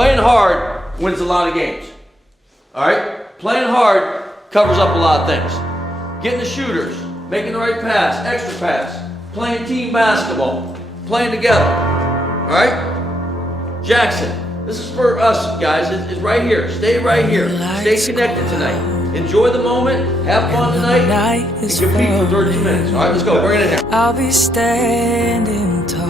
Playing hard wins a lot of games. All right? Playing hard covers up a lot of things. Getting the shooters, making the right pass, extra pass, playing team basketball, playing together. All right? Jackson, this is for us, guys. It's right here. Stay right here. Stay connected tonight. Enjoy the moment, have fun tonight, and compete for 32 minutes. All right, let's go. Bring it in here. I'll be standing tall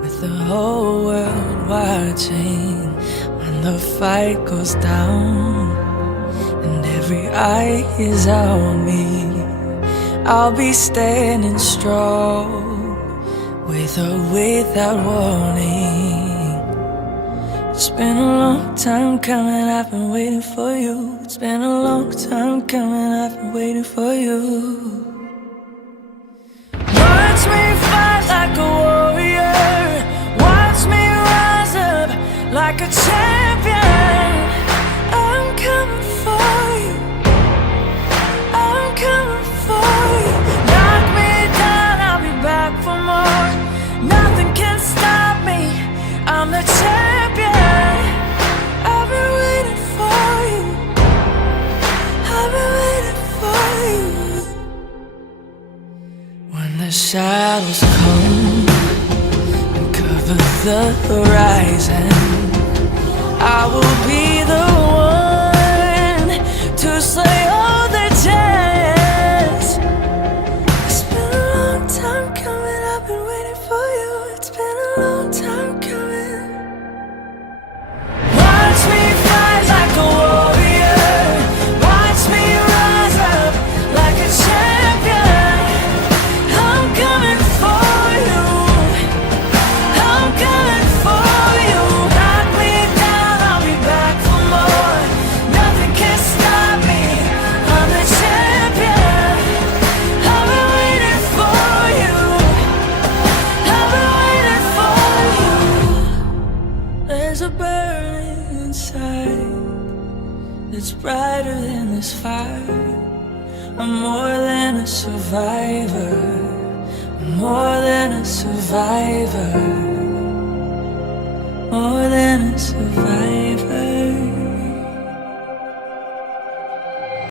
with the whole world watching when the fight goes down and every eye is on me. I'll be standing strong with or without warning. It's been a long time coming, I've been waiting for you. It's been a long time coming, I've been waiting for you. Watch me fight like a warrior, watch me rise up like a champion. I'm coming for you, I'm coming for you. Knock me down, I'll be back for more. Nothing can stop me, I'm the champion. I've been waiting for you, I've been waiting for you. When the shadows come and cover the horizon, I will be the one to slay all the giants. It's been a long time coming, I've been waiting for you. It's been a long time coming. Watch me fight like a warrior, watch me rise up like a champion. I'm coming for you, I'm coming for you. Knock me down, I'll be back for more. Nothing can stop me, I'm the champion. I've been waiting for you, I've been waiting for you. There's a burning inside that's brighter than this fire. I'm more than a survivor, I'm more than a survivor, more than a survivor.